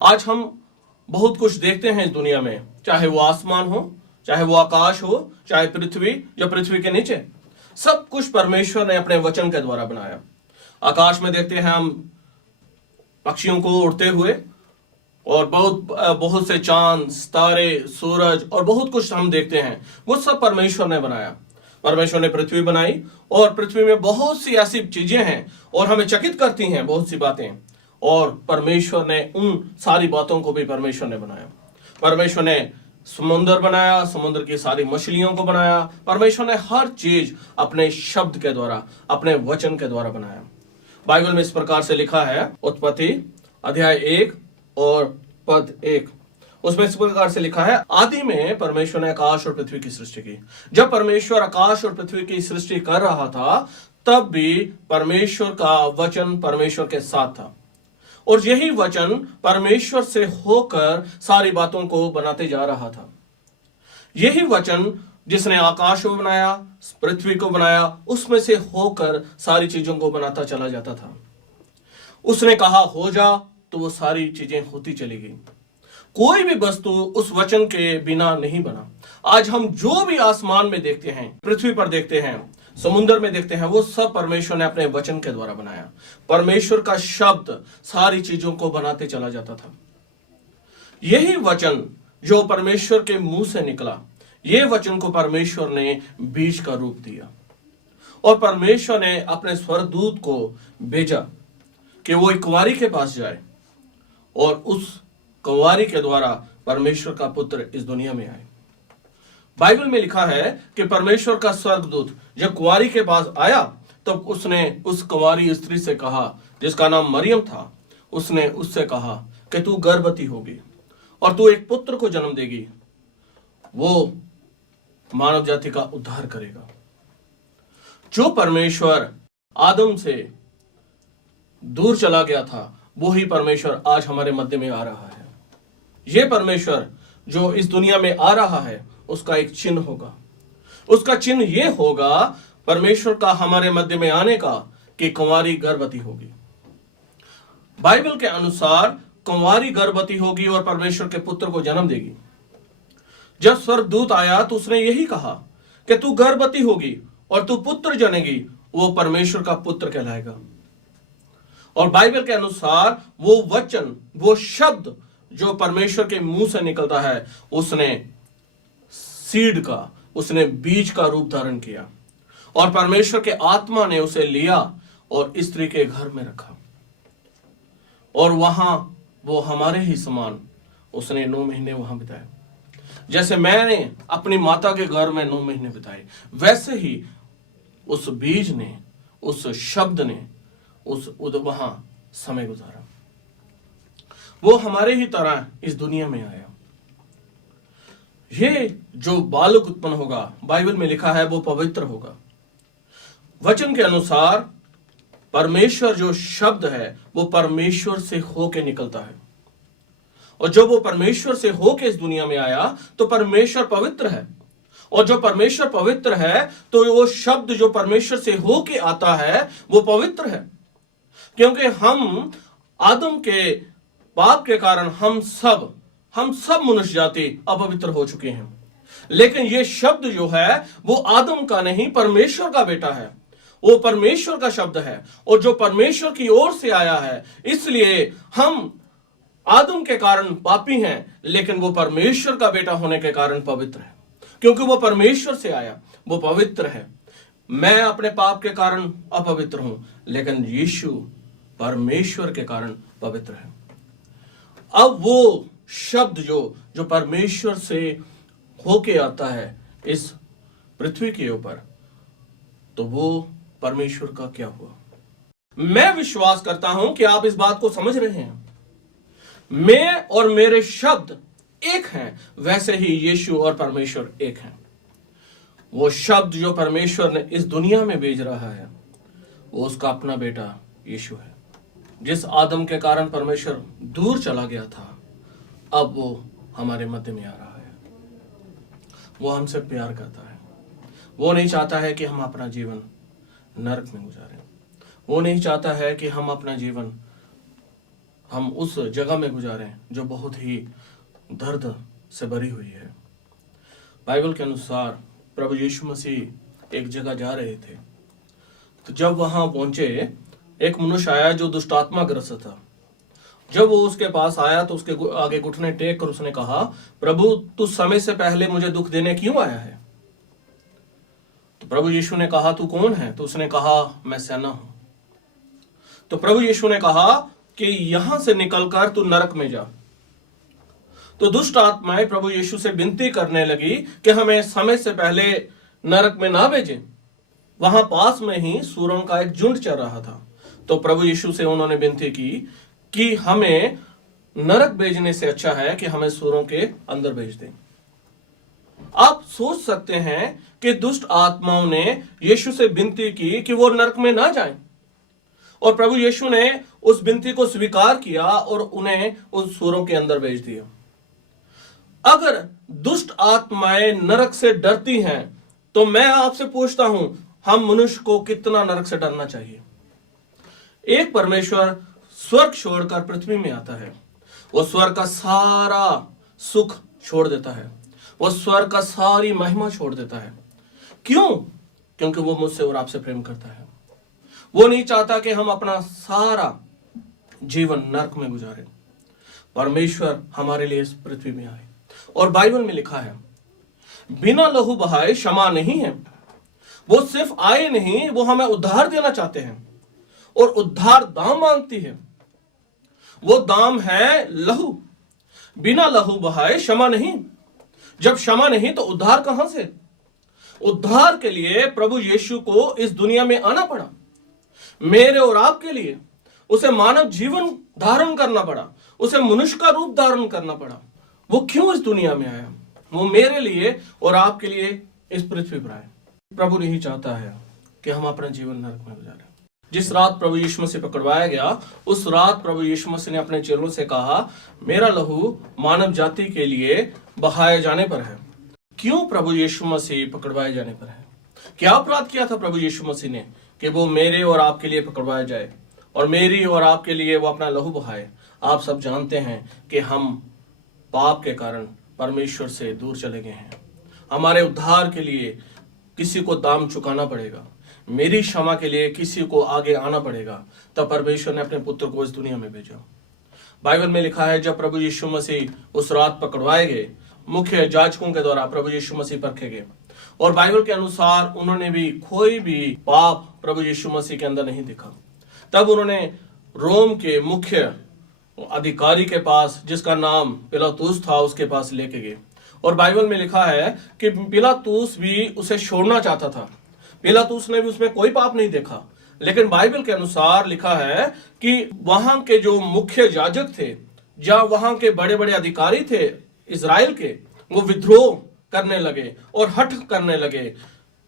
आज हम बहुत कुछ देखते हैं इस दुनिया में, चाहे वो आसमान हो, चाहे वो आकाश हो, चाहे पृथ्वी या पृथ्वी के नीचे, सब कुछ परमेश्वर ने अपने वचन के द्वारा बनाया। आकाश में देखते हैं हम पक्षियों को उड़ते हुए, और बहुत बहुत से चांद, तारे, सूरज और बहुत कुछ हम देखते हैं, वो सब परमेश्वर ने बनाया। परमेश्वर ने पृथ्वी बनाई, और पृथ्वी में बहुत सी ऐसी चीजें हैं और हमें चकित करती हैं बहुत सी बातें, और परमेश्वर ने उन सारी बातों को भी परमेश्वर ने बनाया। परमेश्वर ने समुद्र बनाया, समुद्र की सारी मछलियों को बनाया। परमेश्वर ने हर चीज अपने शब्द के द्वारा, अपने वचन के द्वारा बनाया। बाइबल में इस प्रकार से लिखा है, उत्पत्ति अध्याय 1 और पद 1, उसमें इस प्रकार से लिखा है, आदि में परमेश्वर ने आकाश और पृथ्वी की सृष्टि की। जब परमेश्वर आकाश और पृथ्वी की सृष्टि कर रहा था, तब भी परमेश्वर का वचन परमेश्वर के साथ था, और यही वचन परमेश्वर से होकर सारी बातों को बनाते जा रहा था। यही वचन जिसने आकाश को बनाया, पृथ्वी को बनाया, उसमें से होकर सारी चीजों को बनाता चला जाता था। उसने कहा हो जा, तो वो सारी चीजें होती चली गई। कोई भी वस्तु उस वचन के बिना नहीं बना। आज हम जो भी आसमान में देखते हैं, पृथ्वी पर देखते हैं, समुद्र में देखते हैं, वो सब परमेश्वर ने अपने वचन के द्वारा बनाया। परमेश्वर का शब्द सारी चीजों को बनाते चला जाता था। यही वचन जो परमेश्वर के मुंह से निकला, ये वचन को परमेश्वर ने बीज का रूप दिया, और परमेश्वर ने अपने स्वर्गदूत को भेजा कि वो एक कुंवारी के पास जाए, और उस कुंवारी के द्वारा परमेश्वर का पुत्र इस दुनिया में आए। बाइबल में लिखा है कि परमेश्वर का स्वर्गदूत जब कुंवारी के पास आया, तब उसने उस कुंवारी स्त्री से कहा, जिसका नाम मरियम था, उसने उससे कहा कि तू गर्भवती होगी और तू एक पुत्र को जन्म देगी, वो मानव जाति का उद्धार करेगा। जो परमेश्वर आदम से दूर चला गया था, वो ही परमेश्वर आज हमारे मध्य में आ रहा है। यह परमेश्वर जो इस दुनिया में आ रहा है, उसका एक चिन्ह होगा। उसका चिन्ह यह होगा परमेश्वर का हमारे मध्य में आने का, कि कुंवारी गर्भवती होगी। बाइबल के अनुसार कुंवारी गर्भवती होगी और परमेश्वर के पुत्र को जन्म देगी। जब स्वर्गदूत आया तो उसने यही कहा कि तू गर्भवती होगी और तू पुत्र जनेगी, वो परमेश्वर का पुत्र कहलाएगा। और बाइबल के अनुसार वो वचन, वो शब्द जो परमेश्वर के मुंह से निकलता है, उसने सीड का, उसने बीज का रूप धारण किया, और परमेश्वर के आत्मा ने उसे लिया और स्त्री के घर में रखा, और वहां वो हमारे ही समान उसने 9 महीने वहां बिताए। जैसे मैंने अपनी माता के घर में 9 महीने बिताए, वैसे ही उस बीज ने, उस शब्द ने वहां समय गुजारा। वो हमारे ही तरह इस दुनिया में आया। ये जो बालक उत्पन्न होगा, बाइबल में लिखा है, वो पवित्र होगा। वचन के अनुसार परमेश्वर जो शब्द है, वो परमेश्वर से होके निकलता है, और जब वो परमेश्वर से होके इस दुनिया में आया, तो परमेश्वर पवित्र है। और जो परमेश्वर पवित्र है, तो वो शब्द जो परमेश्वर से होके आता है, वो पवित्र है। क्योंकि हम आदम के पाप के कारण हम सब मनुष्य जाति अपवित्र हो चुके हैं। लेकिन ये शब्द जो है, वो आदम का नहीं, परमेश्वर का बेटा है। वो परमेश्वर का शब्द है, और जो परमेश्वर की ओर से आया है, इसलिए हम आदम के कारण पापी हैं, लेकिन वो परमेश्वर का बेटा होने के कारण पवित्र है। क्योंकि वो परमेश्वर से आया, वो पवित्र है। मैं अपने पाप के कारण अपवित्र हूं, लेकिन यीशु परमेश्वर के कारण पवित्र है। अब वो शब्द जो परमेश्वर से होके आता है इस पृथ्वी के ऊपर, तो वो परमेश्वर का क्या हुआ? मैं विश्वास करता हूं कि आप इस बात को समझ रहे हैं। मैं और मेरे शब्द एक हैं, वैसे ही यीशु और परमेश्वर एक हैं। वो शब्द जो परमेश्वर ने इस दुनिया में भेज रहा है, वो उसका अपना बेटा यीशु है। जिस आदम के कारण परमेश्वर दूर चला गया था, अब वो हमारे मध्य में आ रहा है। वो हमसे प्यार करता है। वो नहीं चाहता है कि हम अपना जीवन नरक में गुजारें। वो नहीं चाहता है कि हम अपना जीवन हम उस जगह में गुजारें जो बहुत ही दर्द से भरी हुई है। बाइबल के अनुसार प्रभु यीशु मसीह एक जगह जा रहे थे, तो जब वहां पहुंचे एक मनुष्य आया जो दुष्ट आत्मा ग्रस्त था। जब वो उसके पास आया तो उसके आगे घुटने टेक कर उसने कहा, प्रभु तू समय से पहले मुझे दुख देने क्यों आया है? तो प्रभु यीशु ने कहा, तू कौन है? तो उसने कहा, मैं सेना हूं। तो प्रभु यीशु ने कहा कि यहां से निकलकर तू नरक में जा। तो दुष्ट आत्माएं प्रभु यीशु से विनती करने लगी कि हमें समय से पहले नरक में ना भेजें। वहां पास में ही सूरों का एक झुंड चल रहा था। तो प्रभु यीशु से उन्होंने विनती की कि हमें नरक भेजने से अच्छा है कि हमें सूरों के अंदर भेज दें। आप सोच सकते हैं कि दुष्ट आत्माओं ने यीशु से विनती की कि वो नरक में ना जाएं, और प्रभु यीशु ने उस विनती को स्वीकार किया और उन्हें उन सूरों के अंदर भेज दिया। अगर दुष्ट आत्माएं नरक से डरती हैं तो मैं आपसे पूछता हूं, हम मनुष्य को कितना नरक से डरना चाहिए? एक परमेश्वर स्वर्ग छोड़कर पृथ्वी में आता है। वो स्वर्ग का सारा सुख छोड़ देता है, वो स्वर्ग का सारी महिमा छोड़ देता है। क्यों? क्योंकि वो मुझसे और आपसे प्रेम करता है। वो नहीं चाहता कि हम अपना सारा जीवन नरक में गुजारें। परमेश्वर हमारे लिए इस पृथ्वी में आए, और बाइबल में लिखा है, बिना लहू बहाए क्षमा नहीं है। वो सिर्फ आए नहीं, वो हमें उद्धार देना चाहते हैं, और उद्धार दाम मांगती है। वो दाम है लहू। बिना लहू बहाए क्षमा नहीं। जब क्षमा नहीं तो उद्धार कहां से? उद्धार के लिए प्रभु यीशु को इस दुनिया में आना पड़ा। मेरे और आपके लिए उसे मानव जीवन धारण करना पड़ा, उसे मनुष्य का रूप धारण करना पड़ा। वो क्यों इस दुनिया में आया? वो मेरे लिए और आपके लिए इस पृथ्वी पर आया। प्रभु नहीं चाहता है कि हम अपना जीवन नरक में गुजारें। जिस रात प्रभु यीशु मसीह पकड़वाया गया, उस रात प्रभु यीशु मसीह ने अपने चेलों से कहा, मेरा लहू मानव जाति के लिए बहाए जाने पर है। क्यों प्रभु यीशु मसीह पकड़वाए जाने पर है? क्या अपराध किया था प्रभु यीशु मसीह ने कि वो मेरे और आपके लिए पकड़वाया जाए और मेरी और आपके लिए वो अपना लहू बहाए? आप सब जानते हैं कि हम पाप के कारण परमेश्वर से दूर चले गए हैं। हमारे उद्धार के लिए किसी को दाम चुकाना पड़ेगा, मेरी क्षमा के लिए किसी को आगे आना पड़ेगा। तब परमेश्वर ने अपने पुत्र को इस दुनिया में भेजा। बाइबल में लिखा है, जब प्रभु यीशु मसीह उस रात पकड़वाए गए, मुख्य याजकों के द्वारा प्रभु यीशु मसीह परखे गए, और बाइबल के अनुसार उन्होंने भी कोई भी पाप प्रभु यीशु मसीह के अंदर नहीं देखा। तब उन्होंने रोम के मुख्य अधिकारी के पास, जिसका नाम पिलातुस था, उसके पास लेके गए, और बाइबल में लिखा है कि पिलातुस भी उसे छोड़ना चाहता था। पिलातुस ने भी उसमें कोई पाप नहीं देखा, लेकिन बाइबल के अनुसार लिखा है कि वहां के जो मुख्य याजक थे, या वहां के बड़े बड़े अधिकारी थे इजराइल के, वो विद्रोह करने लगे और हठ करने लगे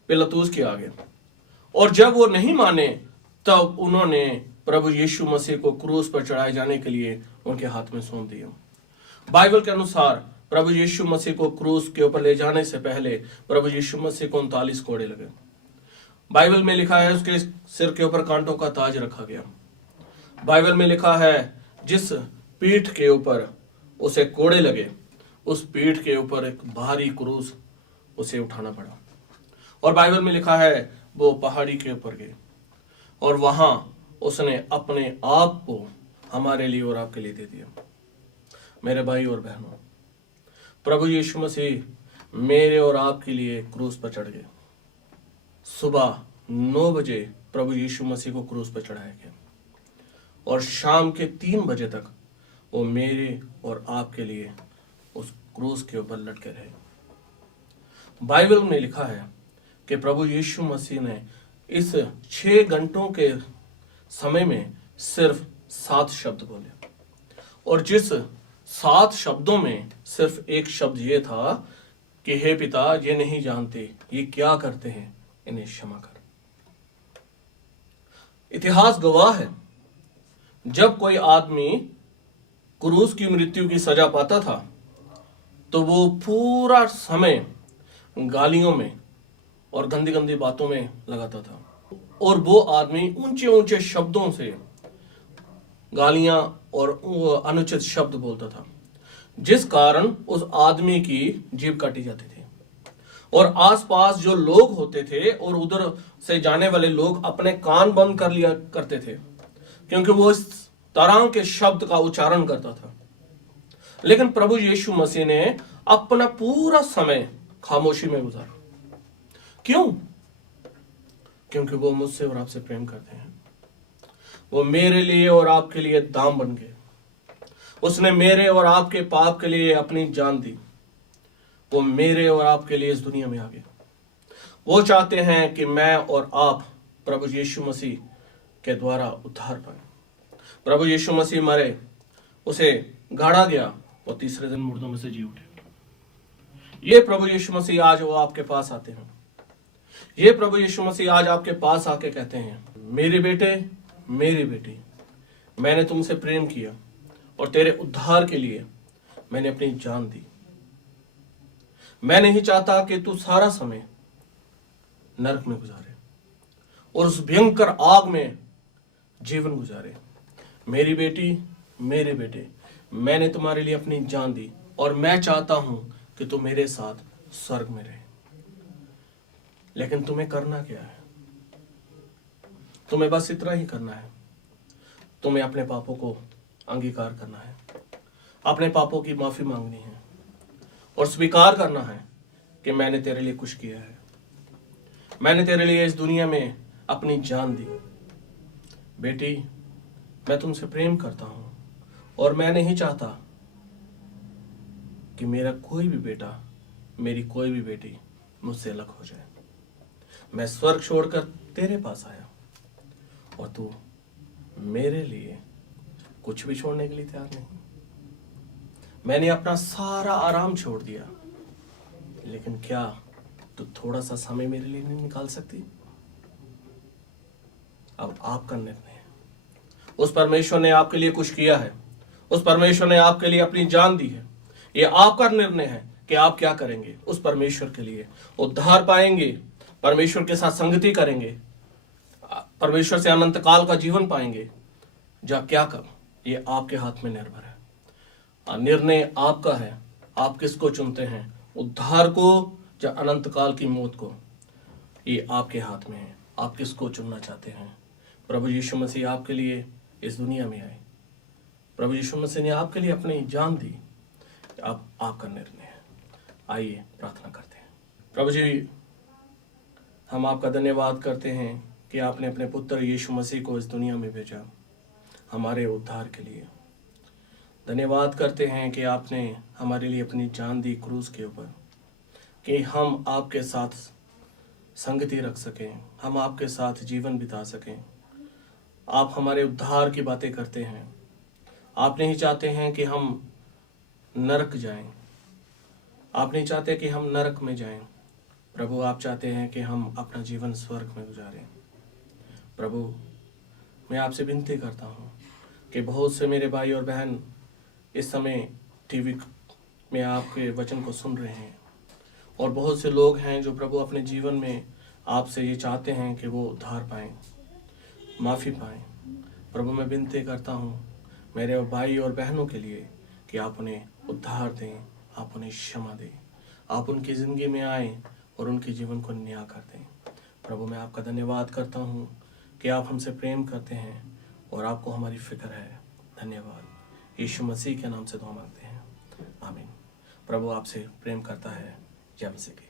पिलातुस के आगे। और जब वो नहीं माने, तब उन्होंने प्रभु यीशु मसीह को क्रूस पर चढ़ाए जाने के लिए उनके हाथ में सौंप दिया। बाइबल के अनुसार प्रभु यीशु मसीह को क्रूस के ऊपर ले जाने से पहले प्रभु यीशु मसीह को 39 कोड़े लगे। बाइबल में लिखा है, उसके सिर के ऊपर कांटों का ताज रखा गया। बाइबल में लिखा है, जिस पीठ के ऊपर उसे कोड़े लगे, उस पीठ के ऊपर एक भारी क्रूस उसे उठाना पड़ा। और बाइबल में लिखा है, वो पहाड़ी के ऊपर गए और वहां उसने अपने आप को हमारे लिए और आपके लिए दे दिया। मेरे भाई और बहनों, प्रभु यीशु मसीह मेरे और आपके लिए क्रूस पर चढ़ गए। सुबह 9 बजे प्रभु यीशु मसीह को क्रूस पर चढ़ाया गया, और शाम के 3 बजे तक वो मेरे और आपके लिए उस क्रूस के ऊपर लटके रहे। बाइबल में लिखा है कि प्रभु यीशु मसीह ने इस 6 घंटों के समय में सिर्फ 7 शब्द बोले, और जिस 7 शब्दों में सिर्फ एक शब्द ये था कि हे पिता, ये नहीं जानते ये क्या करते हैं, इन्हें क्षमा कर। इतिहास गवाह है, जब कोई आदमी क्रूस की मृत्यु की सजा पाता था तो वो पूरा समय गालियों में और गंदी गंदी बातों में लगाता था, और वो आदमी ऊंचे ऊंचे शब्दों से गालियां और वो अनुचित शब्द बोलता था, जिस कारण उस आदमी की जीभ काटी जाती थी। और आसपास जो लोग होते थे और उधर से जाने वाले लोग अपने कान बंद कर लिया करते थे, क्योंकि वो इस तरह के शब्द का उच्चारण करता था। लेकिन प्रभु यीशु मसीह ने अपना पूरा समय खामोशी में गुजारा। क्यों? क्योंकि वो मुझसे और आपसे प्रेम करते हैं। वो मेरे लिए और आपके लिए दाम बन गए। उसने मेरे और आपके पाप के लिए अपनी जान दी। वो मेरे और आपके लिए इस दुनिया में आ गए। वो चाहते हैं कि मैं और आप प्रभु यीशु मसीह के द्वारा उद्धार पाएं। प्रभु यीशु मसीह मरे, उसे गाड़ा गया, और तीसरे दिन मुर्दों में से जी उठे। ये प्रभु यीशु मसीह आज वो आपके पास आते हैं। ये प्रभु यीशु मसीह आज आपके पास आके कहते हैं, मेरे बेटे, मेरी बेटी, मैंने तुमसे प्रेम किया और तेरे उद्धार के लिए मैंने अपनी जान दी। मैं नहीं चाहता कि तू सारा समय नरक में गुजारे और उस भयंकर आग में जीवन गुजारे। मेरी बेटी, मेरे बेटे, मैंने तुम्हारे लिए अपनी जान दी और मैं चाहता हूं कि तू मेरे साथ स्वर्ग में रहे। लेकिन तुम्हें करना क्या है? तुम्हें बस इतना ही करना है। तुम्हें अपने पापों को अंगीकार करना है, अपने पापों की माफी मांगनी है और स्वीकार करना है कि मैंने तेरे लिए कुछ किया है। मैंने तेरे लिए इस दुनिया में अपनी जान दी। बेटी, मैं तुमसे प्रेम करता हूं और मैं नहीं चाहता कि मेरा कोई भी बेटा, मेरी कोई भी बेटी मुझसे अलग हो जाए। मैं स्वर्ग छोड़कर तेरे पास आया और तू मेरे लिए कुछ भी छोड़ने के लिए तैयार नहीं। मैंने अपना सारा आराम छोड़ दिया, लेकिन क्या तू थोड़ा सा समय मेरे लिए नहीं निकाल सकती? अब आपका निर्णय है। उस परमेश्वर ने आपके लिए कुछ किया है, उस परमेश्वर ने आपके लिए अपनी जान दी है। ये आपका निर्णय है कि आप क्या करेंगे। उस परमेश्वर के लिए उद्धार पाएंगे, परमेश्वर के साथ संगति करेंगे, परमेश्वर से अनंत काल का जीवन पाएंगे, या क्या कर, ये आपके हाथ में निर्भर है। निर्णय आपका है। आप किसको चुनते हैं, उद्धार को या अनंत काल की मौत को? ये आपके हाथ में है। आप किसको चुनना चाहते हैं? प्रभु यीशु मसीह आपके लिए इस दुनिया में आए। प्रभु यीशु मसीह ने आपके लिए अपनी जान दी। अब आपका निर्णय है। आइए प्रार्थना करते हैं। प्रभु जी, हम आपका धन्यवाद करते हैं कि आपने अपने पुत्र यीशु मसीह को इस दुनिया में भेजा हमारे उद्धार के लिए। धन्यवाद करते हैं कि आपने हमारे लिए अपनी जान दी क्रूस के ऊपर, कि हम आपके साथ संगति रख सकें, हम आपके साथ जीवन बिता सकें। आप हमारे उद्धार की बातें करते हैं। आप नहीं चाहते हैं कि हम नरक जाएं। आप नहीं चाहते कि हम नरक में जाएं। प्रभु, आप चाहते हैं कि हम अपना जीवन स्वर्ग में गुजारें। प्रभु, मैं आपसे विनती करता हूँ कि बहुत से मेरे भाई और बहन इस समय टीवी में आपके वचन को सुन रहे हैं, और बहुत से लोग हैं जो प्रभु अपने जीवन में आपसे ये चाहते हैं कि वो उद्धार पाएं, माफ़ी पाएं। प्रभु, मैं विनती करता हूँ मेरे भाई और बहनों के लिए कि आप उन्हें उद्धार दें, आप उन्हें क्षमा दें, आप उनकी ज़िंदगी में आएँ और उनके जीवन को न्याय कर दें। प्रभु, मैं आपका धन्यवाद करता हूँ कि आप हमसे प्रेम करते हैं और आपको हमारी फिक्र है। धन्यवाद। यीशु मसीह के नाम से दुआ मांगते हैं, आमीन। प्रभु आपसे प्रेम करता है। जय मसीह की।